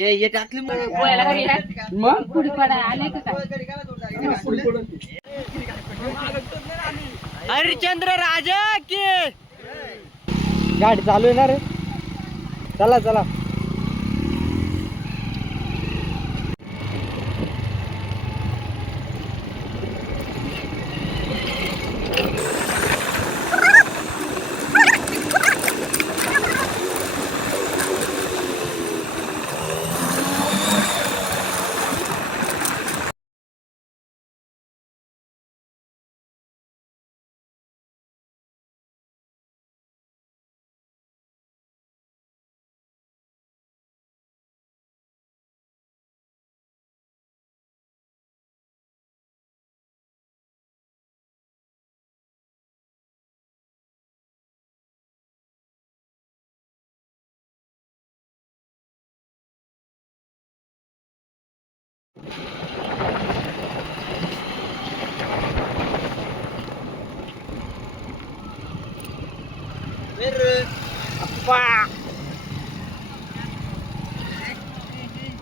ये टाकली मग पुढे पडा आले का हरिश्चंद्र राजा की गाडी चालू आहे ना रे. चला चला.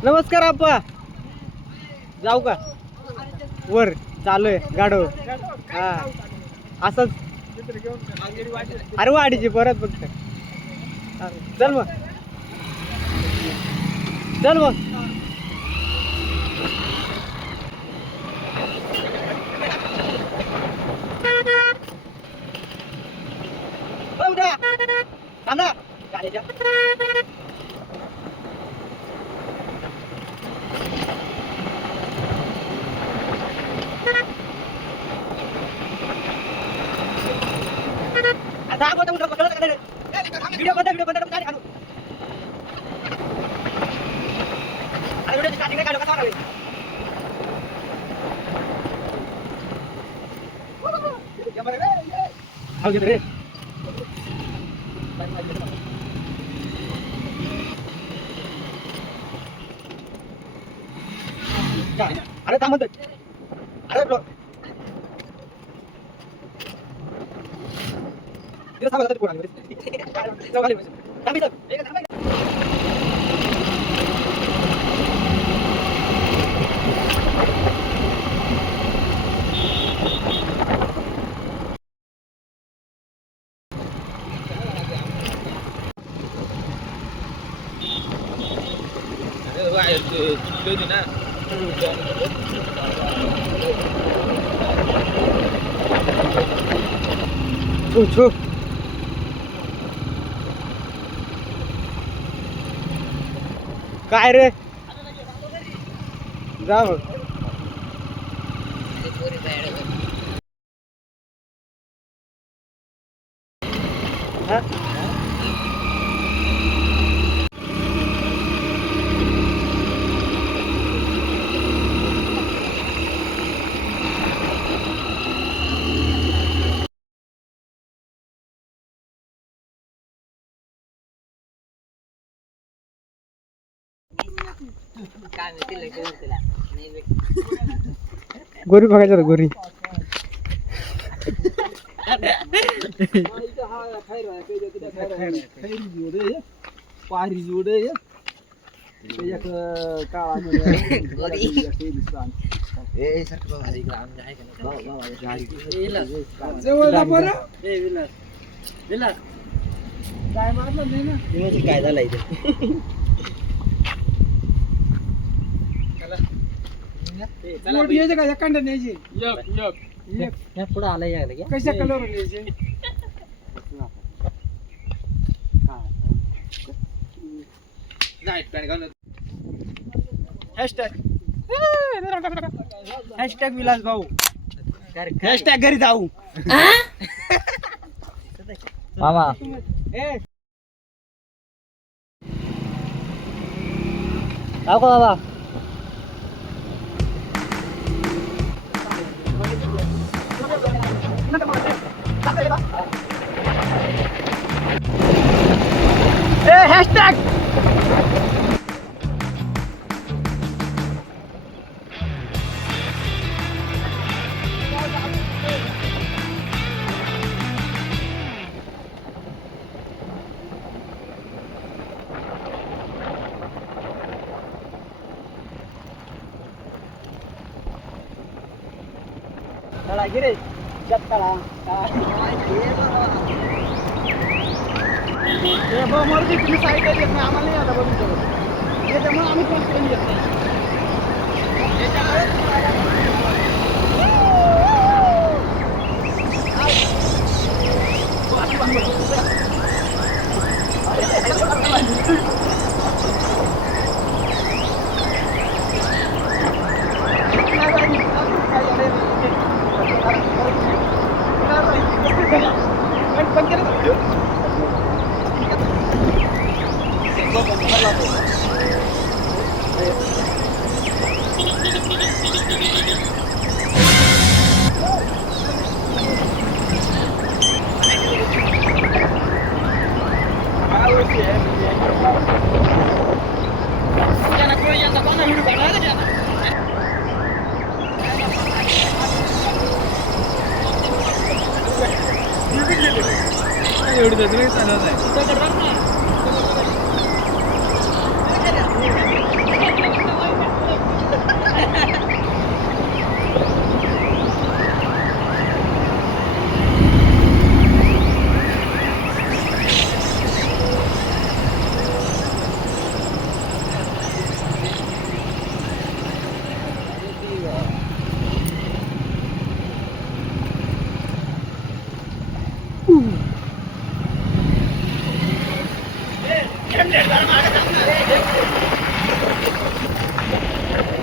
नमस्कार आप्पा. जाऊ का वर? चालू आहे गाडो. हा असंच. अरे वाडीची परत फक्त. चल मग चल मग. व्हिडिओ बंद गाडी काढू. अरे व्हिडिओ स्टार्टिंग काढू कसा रे. हाव रे. अरे थांब. अरे ब्रो इथे थांब. आता कोण आले? जाऊ खाली. थांब इथं. एक थांब. छू काय रे. जा मग. गोरी बघायचं रे. गोरी पारी जोडे काय मारलं नाही ना. काय झालं इथे. का एकांड न्यायची. पुढे आलाय कशा कलर न्यायचे. हॅशटॅग विलास भाऊ. हॅशटॅग घरी जाऊ. मामा जाऊ का बाबा. हॅशटॅग तळा गिरे तळा तुम्ही साईड येत नाही आम्हाला नाही आता बघून त्याच्यामुळे आम्ही कॉन्फिडन्स येत नाही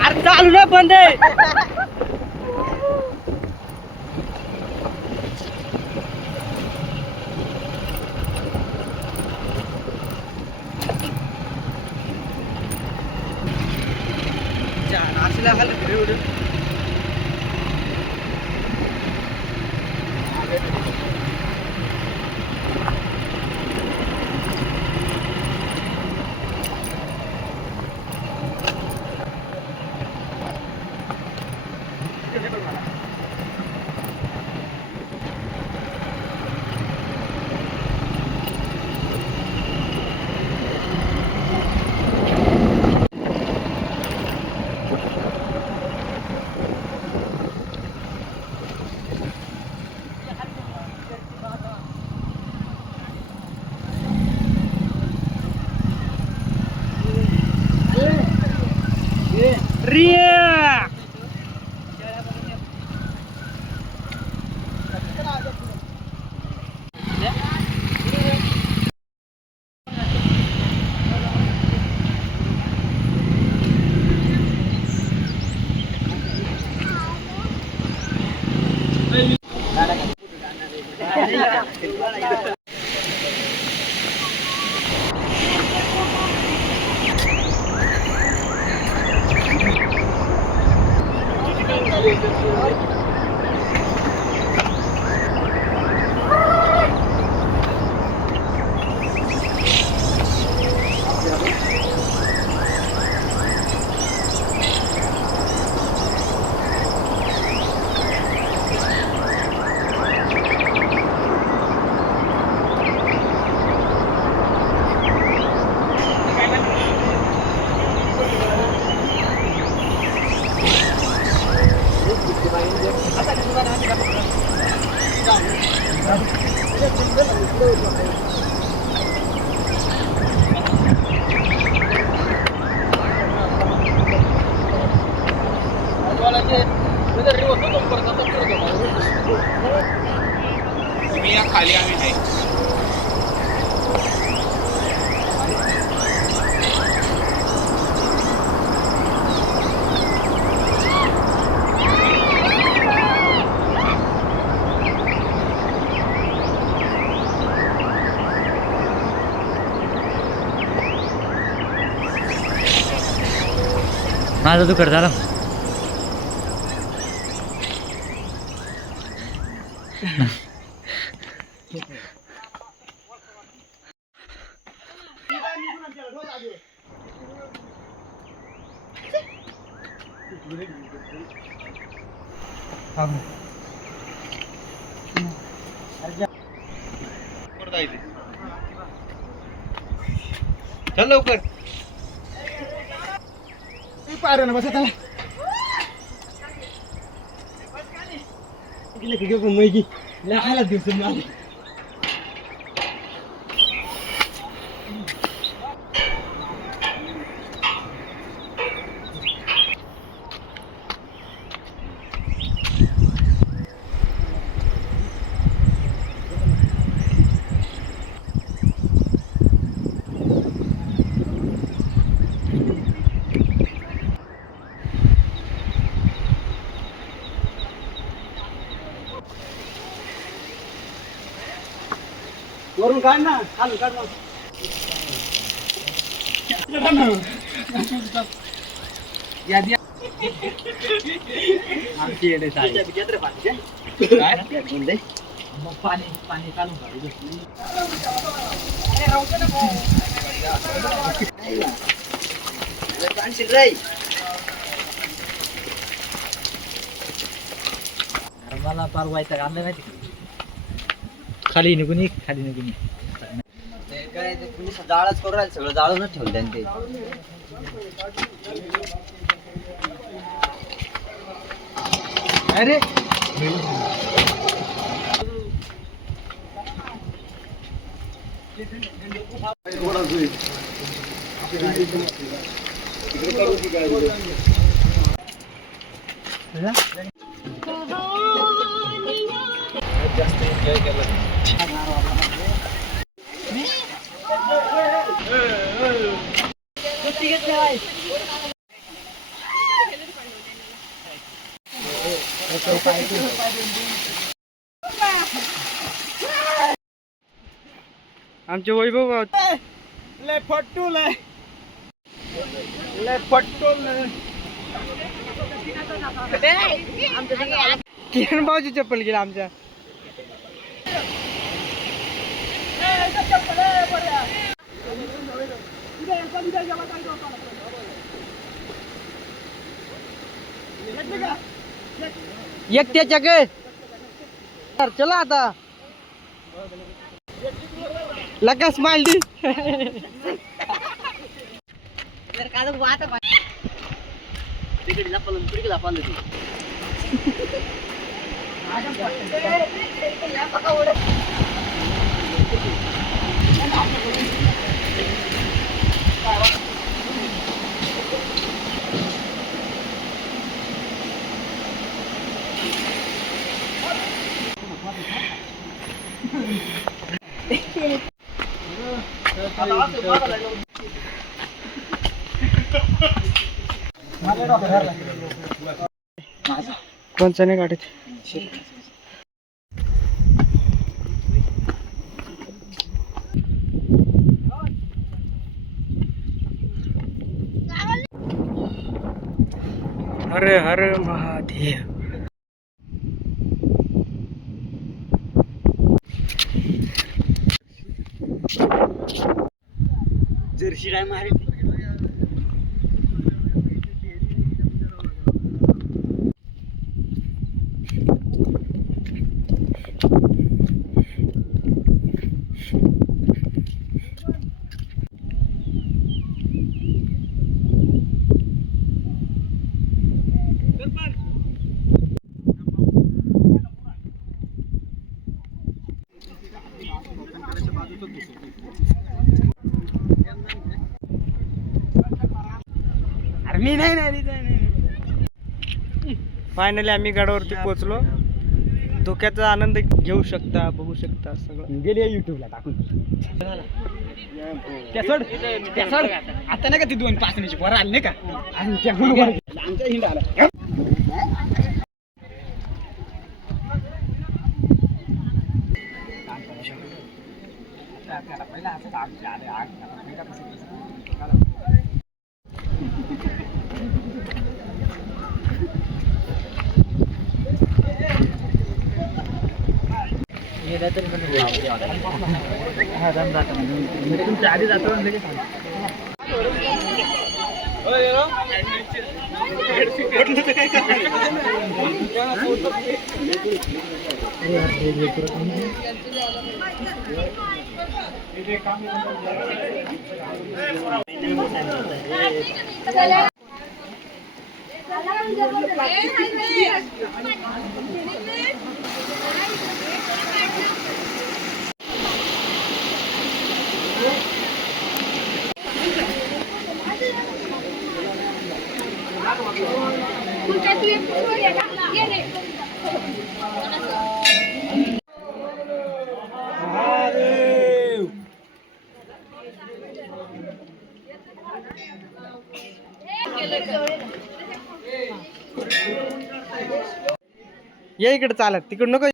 अरे चालू ना बंद आहे रिया खाली आम्ही आहे माझं दुखड झालं चल लवकर पायऱ्या ना बसा त्याला वरून काढ ना, खालून काढ ना. या द्या. आमची येडे साडी. बिचारे पाणी काय? बोलले. मग पाणी काढून काढू. काढशील रे. अरे मला फार वाईट आणलं माहिती का? खाली निघून ये, खाली निघून ये. ते काय ते कुणी जाळच करू राहिलं, सगळं जाळूनच ठेवलं त्यांनी ते. अरे जास्त एन्जॉय केलं. आमचे वैभव लय फट्टू लय फट्टू किरण भाऊची चप्पल गेला आमच्या. एकट्याच्या गे चला आता लगा स्माइल दी. कोणचं नाही काढत. हर हर महादेव. जर्सी नाही मारी. मी नाही. फायनली आम्ही गडावरती पोहोचलो. धोक्याचा आनंद घेऊ शकता, बघू शकता सगळं. गेले युट्यूबला टाकून. आता नाही का ती 2 पाचण्याची पोरं आली नाही का आमच्या हिंड आला. तुमच्या आधी जातो लगेच. या इकडे चालत तिकडे नको.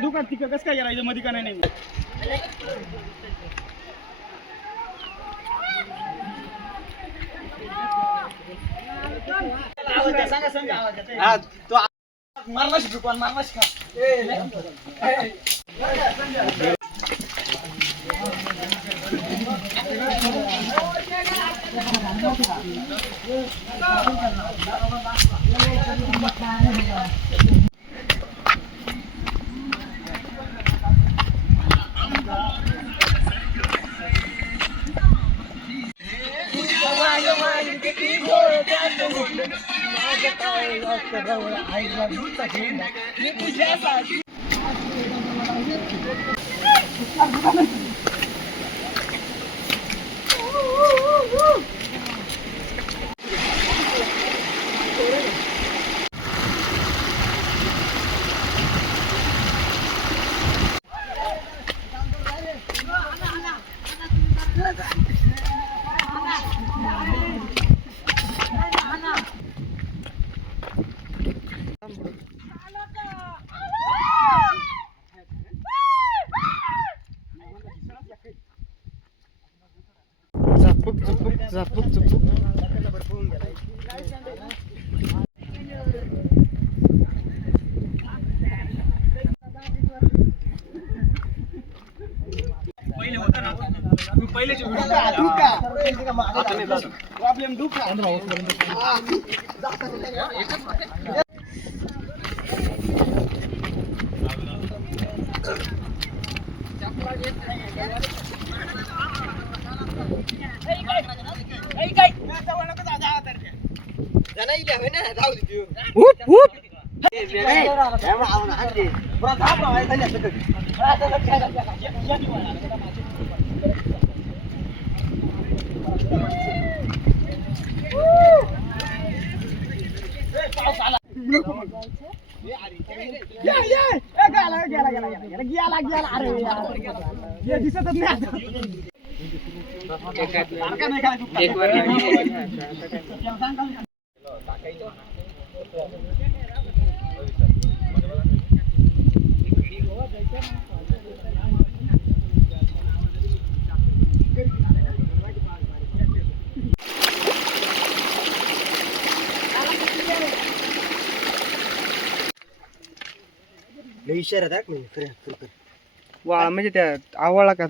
दुकान तिकडे कसं काय गेला मध्ये का नाही. मारणाशी दुकान मारणाशी झापूक झुपूक प्रॉब्लेम दिसतच इशारा वाळा म्हणजे त्या आवळा का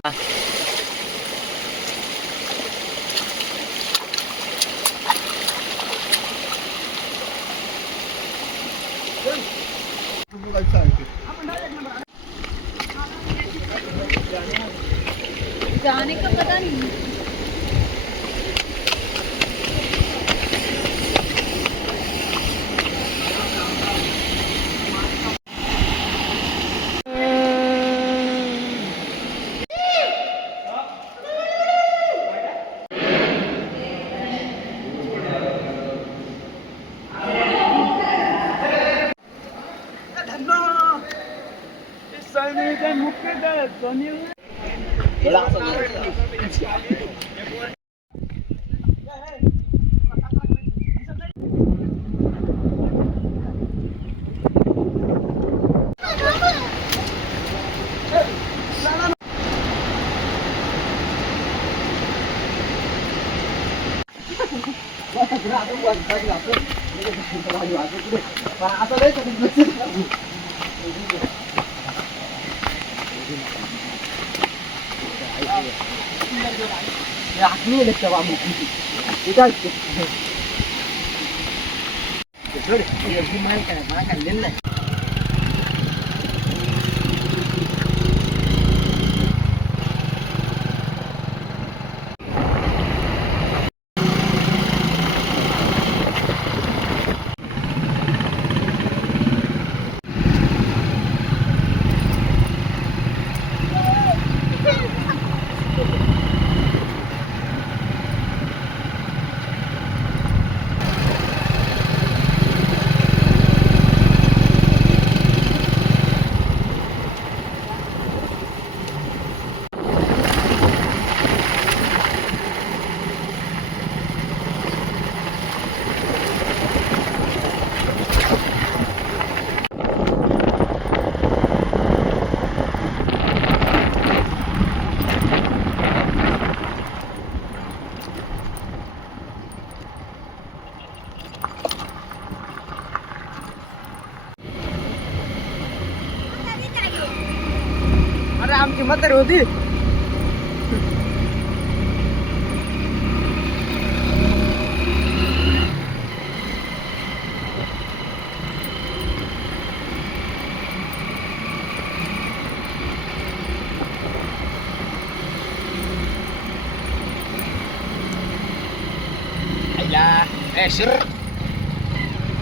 अरे आमची म्हातारी होती.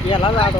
याला जातो